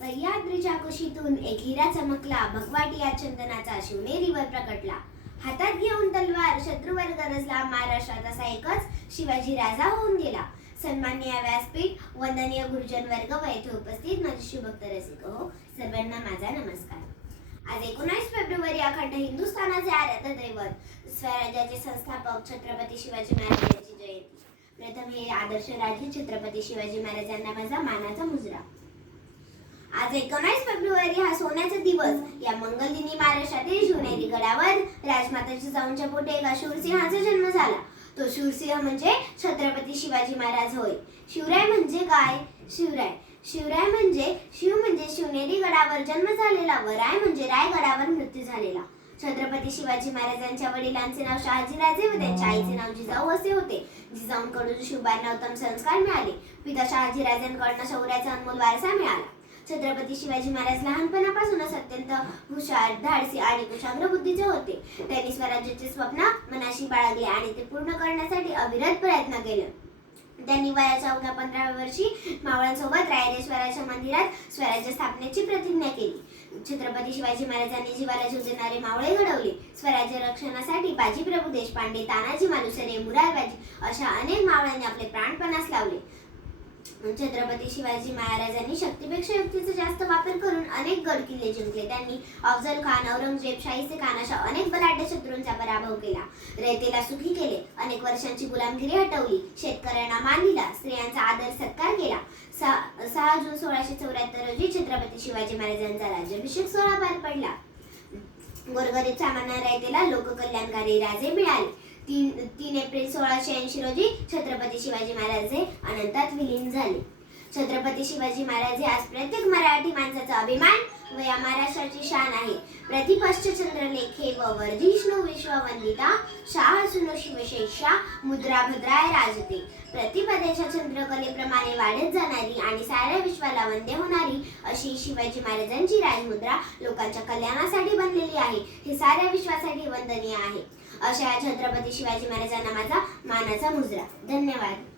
सह्याद्रीच्या कुशीतून एक हिरा चमकला, भगवाटी या चंदनाचा शिवनेरीवर प्रकटला. हातात घेऊन तलवार शत्रूवर गरजला, महाराष्ट्रात असा एकच शिवाजी राजा होऊन गेला. सन्माननीय व्यासपीठ, वंदनीय गुरुजन वर्ग व येथे उपस्थित माझे शिवभक्त रसिक हो, सर्वांना माझा नमस्कार. आज 19 फेब्रुवारी अखंड हिंदुस्थानाचे आराध्य दैवत स्वराज्याचे संस्थापक छत्रपती शिवाजी महाराज यांची जयंती. प्रथम हे आदर्श राजे छत्रपती शिवाजी महाराजांना माझा मानाचा मुजरा. आज 19 फेब्रुवारी हा सोन्याचा दिवस. या मंगलदिनी महाराष्ट्रातील शिवनेरी गडावर राजमाता जिजाऊंच्या पोटी एका शूरसिंहाचा जन्म झाला. तो शूरसिंह म्हणजे छत्रपती शिवाजी महाराज होय. शिवराय म्हणजे काय? शिवराय म्हणजे शिव म्हणजे शिवनेरी गडावर जन्म झालेला व राय म्हणजे रायगडावर मृत्यू झालेला. छत्रपती शिवाजी महाराजांच्या वडिलांचे नाव शहाजीराजे व त्यांच्या आईचे नाव जिजाऊ असे होते. जिजाऊंकडून शिवबांना उत्तम संस्कार मिळाले. पिता शहाजीराजांकडून शौर्याचा अनमोल वारसा मिळाला. छत्रपती शिवाजी महाराज लहानपणापासूनच अत्यंत हुशार, धाडसी आणि कुशाग्र बुद्धीचे होते. त्यांनी स्वराज्याचे स्वप्न मनाशी बाळगले आणि ते पूर्ण करण्यासाठी अविरत प्रयत्न केले. त्यांनी वयाच्या अवघ्या 15व्या वर्षी मावळ्यांसोबत रायरेश्वराच्या मंदिरात स्वराज्य स्थापनेची प्रतिज्ञा केली. छत्रपती शिवाजी महाराजांनी जीवाला जीव देणारे मावळे घडवले. स्वराज्य रक्षणासाठी बाजी प्रभू देशपांडे, तानाजी मालुसरे, मुरारबाजी अशा अनेक मावळ्यांनी आपले प्राणपणास लावले. छत्रपती शिवाजी महाराजांनी शक्तीपेक्षा युक्तीचा जास्त वापर करून अनेक गड किल्ले जिंकले. त्यांनी अफजल खान, औरंगजेब, शाहिस्ते खान अशा अनेक बलाढ्य शत्रूंचा पराभव केला. रयतेला सुखी केले. अनेक वर्षांची गुलामगिरी हटवली. शेतकऱ्यांना मान दिला. स्त्रियांचा आदर सत्कार केला. 6 जून 1674 रोजी छत्रपती शिवाजी महाराजांचा राज्याभिषेक सोहळा पार पडला. गोरगरीब सामान्य रयतेला लोककल्याणकारी राजे मिळाले. 3 एप्रिल 1680 रोजी छत्रपती शिवाजी महाराज हे अनंतात विलीन झाले. छत्रपती शिवाजी महाराज हे आज प्रत्येक मराठी माणसाचा अभिमान व या महाराष्ट्राची शान आहे. प्रतिपश्चंद्रलेखे व वर्धिष्णू विश्ववंदिता शाहसुनो शिवशेषा मुद्रा भद्राय राजते. प्रतिपदेच्या चंद्रकलेप्रमाणे वाढत जाणारी आणि साऱ्या विश्वाला वंद्य होणारी अशी शिवाजी महाराजांची राजमुद्रा लोकांच्या कल्याणासाठी बनलेली आहे. हे साऱ्या विश्वासाठी वंदनीय आहे. अशा छत्रपती शिवाजी महाराजांना माझा मानाचा मुजरा. धन्यवाद.